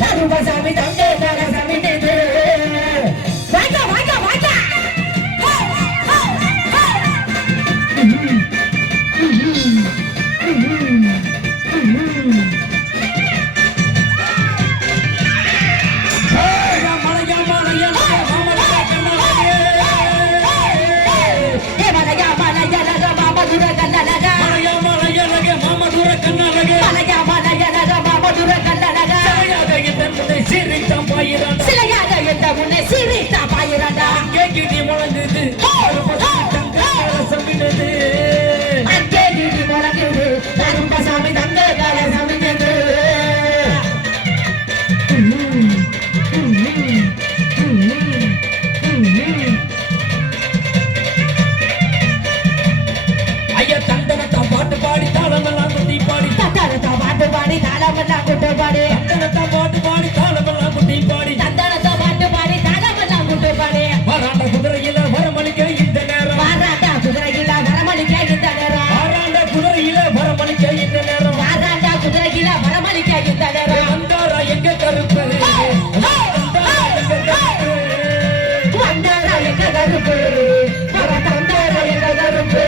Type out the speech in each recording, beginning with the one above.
கருப்பசாமி தங்க கரசாமி வாங்க வாங்க வாங்க சிலையாக எந்த உன்னை சிரித்தா பாயிரண்டா அங்கே கிடி முழங்குது அங்கே கிடி முழங்குது கருப்பசாமி தங்க கரசாமி ஐயா தந்தனத்தா பாட்டு பாடி தாளமெல்லாம் குட்டி பாடி தந்தனத்தா பாட்டு பாடி தாளமெல்லாம் குட்டி பாடி தந்தனத்தா பாட்டு பாடி தாளமெல்லாம் குட்டி பாடி தந்தனத்தா பாட்டு பாடி தாளமெல்லாம் குட்டி பாடி வராண்ட குதிரையில வரமளிக்க இந்த நேரம் வராண்ட குதிரையில வரமளிக்க இந்த நேரம் வராண்ட குதிரையில வரமளிக்க இந்த நேரம் வராண்ட குதிரையில வரமளிக்க இந்த நேரம் வந்தாரா எங்க கருப்பு வந்தாரா எங்க கருப்பு வந்தாரா எங்க கருப்பு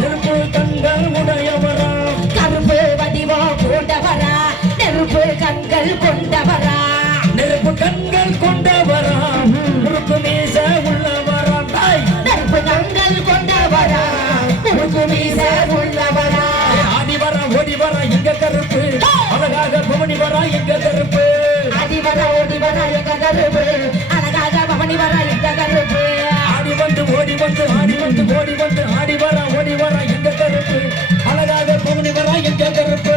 நெருப்பு கண்கள் உடையவரா கருப்பு வடிவம் கொண்டவரா நெருப்பு கண்கள் கொண்டவரா நெருப்பு கண்கள் கொண்டவரா முறுக்கு மீச உள்ளவரா நெருப்பு கண்கள் கொண்டவரா முறுக்கு மீச உள்ளவரா ஆடி வர ஓடி வர எங்க கருப்பு அழகாக பவனி வர எங்க கருப்பு ஆடி வர ஓடி வர எங்க கருப்பு அழகாக பவனி வர எங்க கருப்பு ஆடி வந்து ஓடி வந்து ஆடி வந்து ஓடி வந்து ஆடி வர ஓடி வர எங்க கருப்பு அழகாக பவனி வர எங்க கருப்பு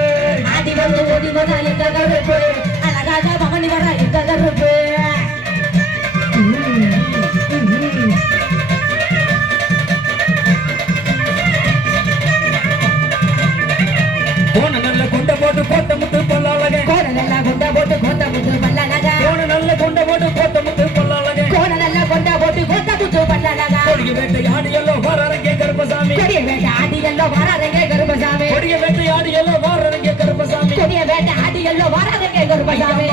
ஆடி வந்து ஓடி வர எங்க கருப்பு அழகாக பவனி வர எங்க கருப்பு கோண நல்ல கொண்ட போட்டு கோட்ட முத்து பல்லாலக கோண நல்ல கொண்ட போட்டு கோட்ட முத்து பல்லாலக கோண நல்ல கொண்ட போட்டு கோட்ட முத்து பல்லாலக கோண நல்ல கொண்ட போட்டு கோட்ட முத்து பல்லாலக கொடிய வேட்டை ஆடியல்லோ வாரரங்கே கருப்பசாமி கொடிய வேட்டை ஆடியல்லோ வாரரங்கே கருப்பசாமி கொடிய வேட்டை ஆடியல்லோ வாரரங்கே கருப்பசாமி கொடிய வேட்டை ஆடியல்லோ வாரரங்கே கருப்பசாமி